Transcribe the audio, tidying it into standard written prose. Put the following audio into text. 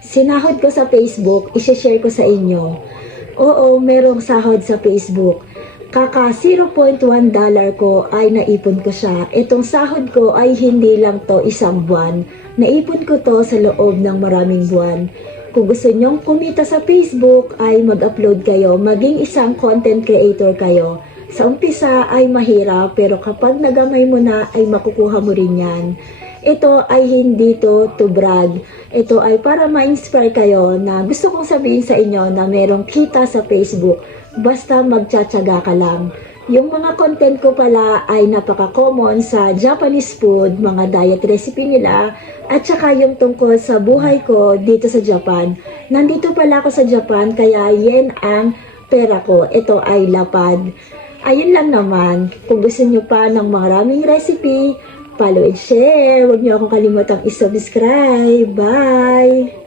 Sinahod ko sa Facebook, isi-share ko sa inyo. Oo, merong sahod sa Facebook. Kaka 0.1 dollar ko ay naipon ko siya. Itong sahod ko ay hindi lang to isang buwan. Naipon ko to sa loob ng maraming buwan. Kung gusto nyong kumita sa Facebook ay mag-upload kayo, maging isang content creator kayo. Sa umpisa ay mahirap pero kapag nagamay mo na ay makukuha mo rin yan. Ito ay hindi to brag. Ito ay para ma-inspire kayo na gusto kong sabihin sa inyo na merong kita sa Facebook. Basta magtsatsaga ka lang. Yung mga content ko pala ay napaka-common sa Japanese food, mga diet recipe nila, at saka yung tungkol sa buhay ko dito sa Japan. Nandito pala ako sa Japan, kaya yen ang pera ko. Ito ay lapad. Ayun lang naman. Kung gusto nyo pa ng maraming recipe, follow and share. Huwag nyo akong kalimutang i-subscribe. Bye!